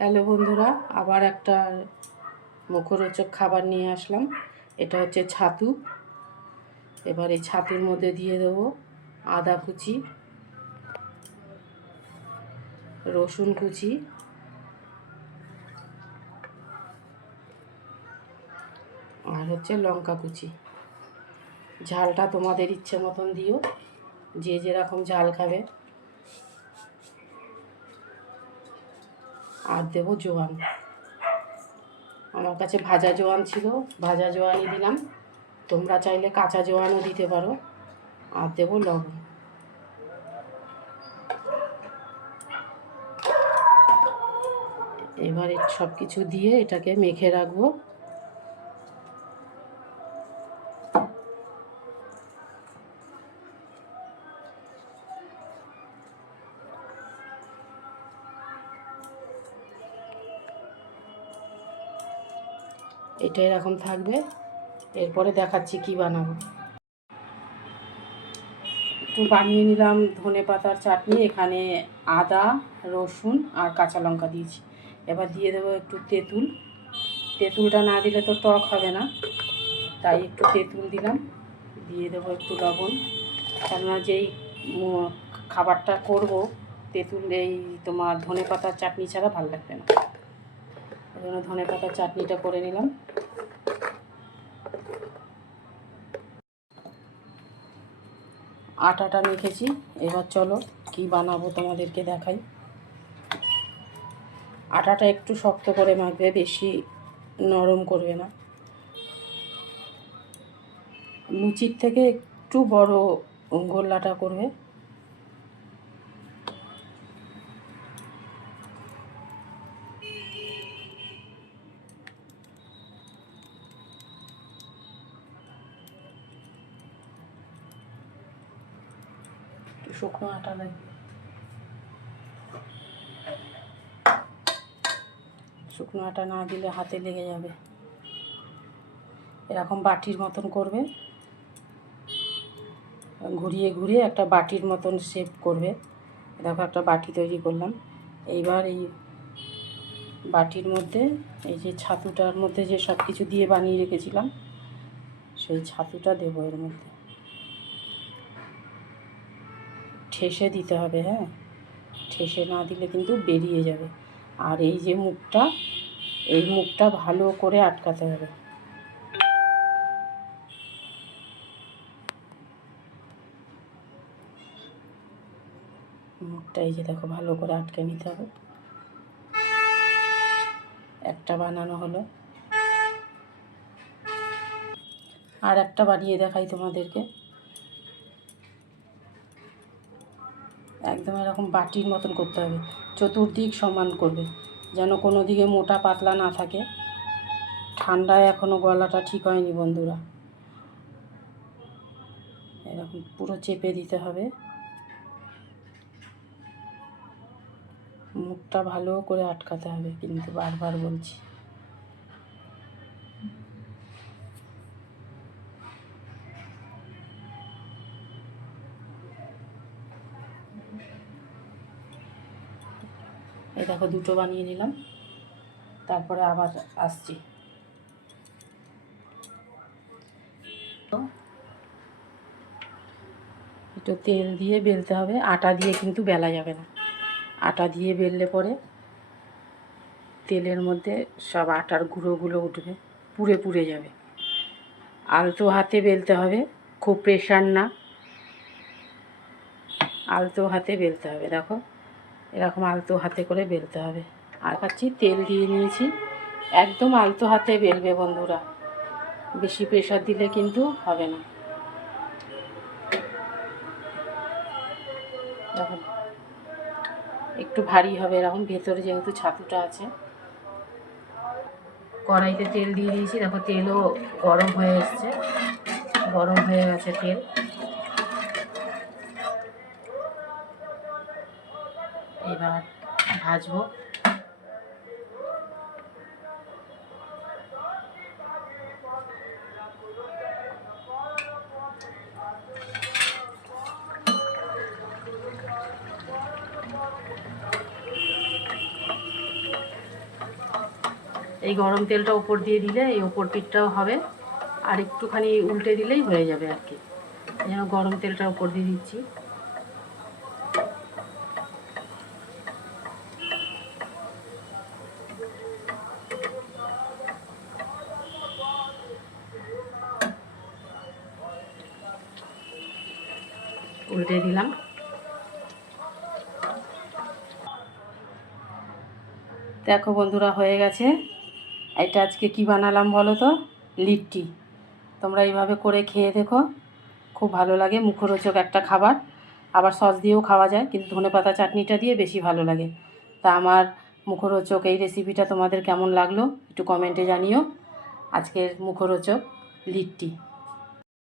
Hello বন্ধুরা, আবার একটা মুখরোচক খাবার নিয়ে আসলাম। এটা হচ্ছে ছাতু। এবার এই ছাতুর মধ্যে দিয়ে দেবো আদা কুচি, রসুন কুচি, আর হচ্ছে লঙ্কা কুচি। ঝালটা তোমাদের ইচ্ছে মতন দিও, যে যেরকম ঝাল খাবে। আর দেবো জোয়ান। আমার কাছে ভাজা জোয়ান ছিল, ভাজা জোয়ানই দিলাম। তোমরা চাইলে কাঁচা জোয়ানও দিতে পারো। আর দেবো লবণ। এবারে সব কিছু দিয়ে এটাকে মেখে রাখব। এটা এরকম থাকবে। এরপরে দেখাচ্ছি কি বানাবো। একটু বানিয়ে নিলাম ধনে পাতার চাটনি, এখানে আদা, রসুন আর কাঁচা লঙ্কা দিয়েছি। এবার দিয়ে দেবো একটু তেঁতুল। তেঁতুলটা না দিলে তো টক হবে না, তাই একটু তেঁতুল দিলাম। দিয়ে দেবো একটু লবণ। কেননা যেই খাবারটা করব, তেঁতুল এই তোমার ধনে পাতার চাটনি ছাড়া ভালো লাগবে না। ওই জন্য ধনে পাতার চাটনিটা করে নিলাম। আটাটা মেখেছি। এবার চলো কি বানাবো তোমাদেরকে দেখাই। আটাটা একটু শক্ত করে মাখবে, বেশি নরম করবে না। লুচির থেকে একটু বড় গোল্লাটা করবে। শুকনো আটা লাগবে। শুকনো আটা না দিলে হাতে লেগে যাবে। এরকম বাটির মতন করবে। ঘুরিয়ে ঘুরিয়ে একটা বাটির মতন শেপ করবে। দেখো একটা বাটি তৈরি করলাম। এইবার এই বাটির মধ্যে এই যে ছাতুটার মধ্যে যে সব কিছু দিয়ে বানিয়ে রেখেছিলাম, সেই ছাতুটা দেবো এর মধ্যে। ঠেসে দিতে হবে হ্যাঁ? ঠেসে না দিলে কিন্তু বেরিয়ে যাবে। আর এই যে মুখটা, এই মুখটা ভালো করে আটকাতে হবে। মুখটা এই যে দেখো, ভালো করে আটকে নিতে হবে। একটা বানানো হলো। আর একটা বানিয়ে দেখাই তোমাদেরকে। একদম এরকম বাটির মতন করতে হবে। চতুর্দিক সমান করবে, যেন কোনো দিকে মোটা পাতলা না থাকে। ঠান্ডায় এখনও গলাটা ঠিক হয়নি বন্ধুরা। এরকম পুরো চেপে দিতে হবে। মুখটা ভালো করে আটকাতে হবে কিন্তু বারবার বলছি। এই দেখো দুটো বানিয়ে নিলাম। তারপরে আবার আসছি। একটু তেল দিয়ে বেলতে হবে। আটা দিয়ে কিন্তু বেলা যাবে না। আটা দিয়ে বেললে পরে তেলের মধ্যে সব আটার গুঁড়োগুলো উঠবে, পুড়ে পুড়ে যাবে। আলতো হাতে বেলতে হবে, খুব প্রেশার না। আলতো হাতে বেলতে হবে, দেখো। এরকম আলতো হাতে করে বেলতে হবে। আর খাচ্ছি, তেল দিয়ে নিয়েছি। একদম আলতো হাতে বেলবে বন্ধুরা। বেশি প্রেশার দিলে কিন্তু হবে না। দেখো, একটু ভারী হবে এরকম, ভেতরে যেহেতু ছাতুটা আছে। কড়াইতে তেল দিয়ে দিয়েছি। দেখো, তেলও গরম হয়ে এসছে। গরম হয়ে গেছে তেল। এবার ভাজবো। এই গরম তেলটা উপর দিয়ে দিলে এই ওপর পিঠটাও হবে। আর একটুখানি উল্টে দিলেই হয়ে যাবে আর কি। জন্য গরম তেলটা উপর দিয়ে দিচ্ছি। উল্টে দিলাম। দেখো বন্ধুরা, হয়ে গেছে। এটা আজকে কি বানালাম বলো তো? লিট্টি। তোমরা এইভাবে করে খেয়ে দেখো। খুব ভালো লাগে, মুখরোচক একটা খাবার। আবার সস দিয়েও খাওয়া যায়, কিন্তু ধনেপাতা চাটনিটা দিয়ে বেশি ভালো লাগে। তা আমার মুখরোচক এই রেসিপিটা তোমাদের কেমন লাগল একটু কমেন্টে জানিও। আজকের মুখরোচক লিট্টি।